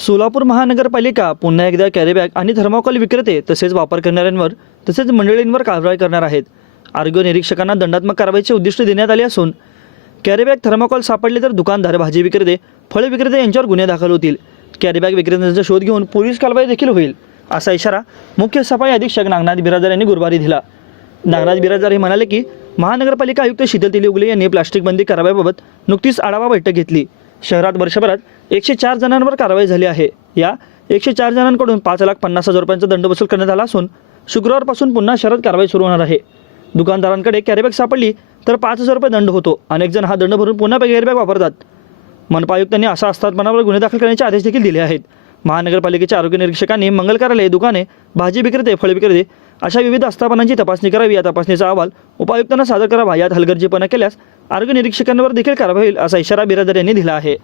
सोलापूर महानगरपालिका पुन्हा एकदा कॅरीबॅग आणि थर्माकोल विक्रेते तसेच वापर करणाऱ्यांवर तसेच मंडळींवर कारवाई करणार आहेत. आरोग्य निरीक्षकांना दंडात्मक कारवाईचे उद्दिष्ट देण्यात आले असून कॅरीबॅग थर्माकोल सापडले तर दुकानदार भाजी विक्रेते फळ विक्रेते यांच्यावर गुन्हे दाखल होतील. कॅरीबॅग विक्रेत्यांचा शोध घेऊन पोलीस कारवाई देखील होईल असा इशारा मुख्य सफाई अधीक्षक नागनाथ बिराजदार यांनी गुरुवारी दिला. नागनाथ बिराजदार हे म्हणाले की महानगरपालिका आयुक्त शीतल तिली उगले यांनी प्लास्टिक बंदी कारवाईबाबत नुकतीच आढावा बैठक घेतली. शहरात वर्षभरात एकशे चार जणांवर कारवाई झाली आहे. या एकशे चार जणांकडून पाच लाख पन्नास हजार रुपयांचा दंड वसूल करण्यात आला असून शुक्रवारपासून पुन्हा शहरात कारवाई सुरू होणार आहे. दुकानदारांकडे कॅरीबॅग सापडली तर पाच हजार रुपये दंड होतो. अनेक जण हा दंड भरून पुन्हा कॅरीबॅग वापरतात. मनपा आयुक्तांनी असा आस्थापनावर गुन्हे दाखल करण्याचे आदेश देखील दिले आहेत. महानगरपालिकेच्या आरोग्य निरीक्षकांनी मंगल कार्यालय दुकाने भाजी विक्रेते फळ विक्रेते अशा विविध आस्थापनांची तपासणी करावी या तपासणीचा अहवाल उपायुक्तांना सादर करावा यात हलगर्जीपणा केल्यास आरोग्य निरीक्षकांवर देखील कारवाई होईल असा इशारा बिरादर यांनी दिला आहे.